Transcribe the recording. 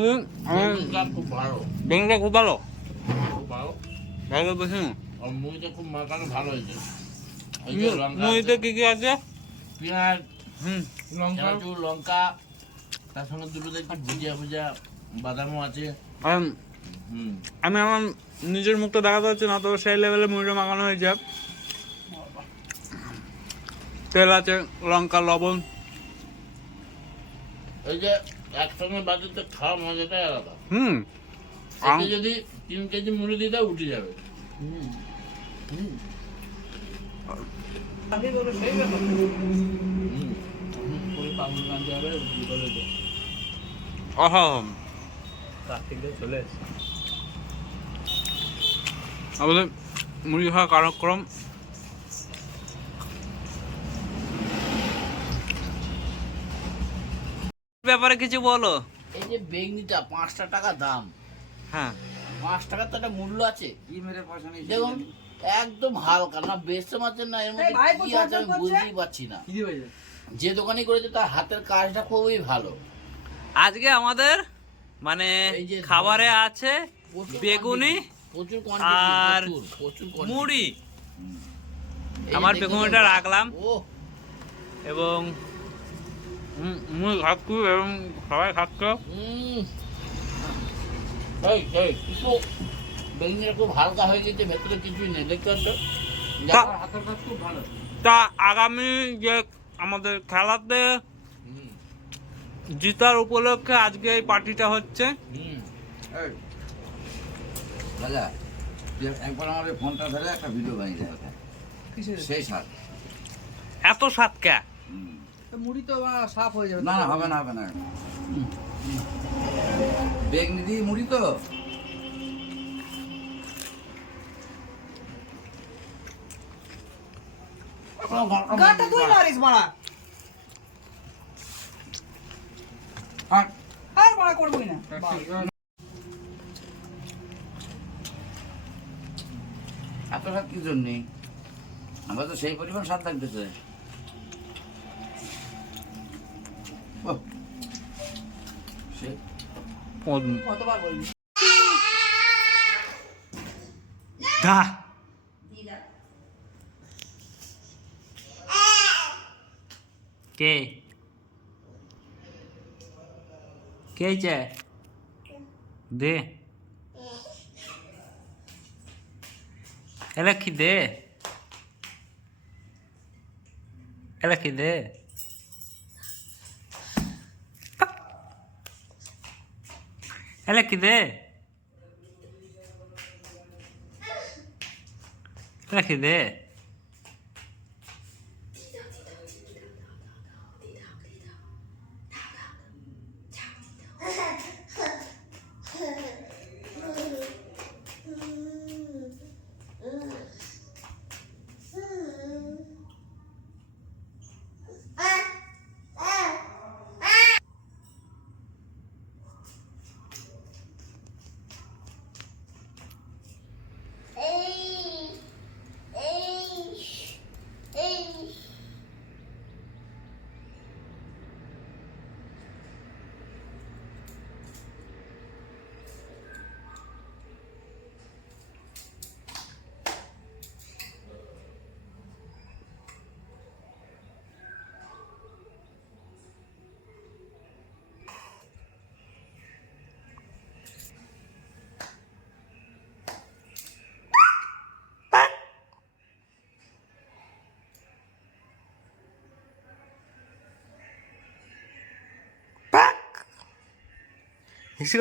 খুব ভালো। বেগুনটা খুব ভালো? খুব ভালো। ভালো বেশি মুড়িটা খুব মাখানো ভালো হয়েছে। মুড়িতে কি কি আছে? পেঁয়াজ হুম। লঙ্কা। লঙ্কা তার সঙ্গে দুটো ভুজিয়া ভুজিয়া বাদামও আছে। আম, আমি আমার নিজের মুখটা দেখাতে হচ্ছে না তবে সেই লেভেলে মুড়িটা মাখানো হয়েছে। তেল আছে লঙ্কা লবণ। এই যে একসঙ্গে বাজারতে খাওয়া মজাটাই আলাদা। হুম। এতে যদি তিন কেজি মুড়ি দিয়ে দাও উঠে যাবে। হুম অহম। আমাদের মুড়ি খাওয়া কার্যক্রম ব্যাপারে কিছু বলো। এই যে বেগনিটা পাঁচটা টাকা দাম। হ্যাঁ। পাঁচ টাকার তো একটা মূল্য আছে। দেখুন একদম হালকা না বেসম আছে না এর মধ্যে ভাই, কি আছে আমি বুঝতেই পারছি না। যে দোকানি করেছে তার হাতের কাজটা খুবই ভালো। আজকে আমাদের মানে এই যে খাবারে আছে বেগুনি প্রচুর আর মুড়ি। আমার বেগুনিটা রাখলাম। ও এবং হুম, মুড়ি খাচ্ছি এবং সবাই খাচ্ছ। এই খুব হালকা হয়ে গেছে ভেতরে কিছুই নেই দেখতে পাচ্ছ? তা- হাতের কাজ খুব ভালো। তা আগামী যে আমাদের খেলাতে জিতার উপলক্ষে আজকে এই পার্টিটা হচ্ছে। হুম। এই, একবার আমার ফোনটা ধরে একটা ভিডিও বানিয়ে দেয় সেই সার এত সাতকা মুড়ি তো সাফ হয়ে যাবে। না না হবে না হবে না। বেগনি দিয়ে মুড়ি তো। গাটা তুই মারিস মারা। হাট। আর মারা করবই না। এত স্বাদ কি জন্যে? আমরা তো সেই পরিমাণ স্বাদ লাগতেছে। কতবার কে? কে হয়েছে দে। এলা কি দে। এলা কি দে। এলা কি দে এলে কি দে Sí,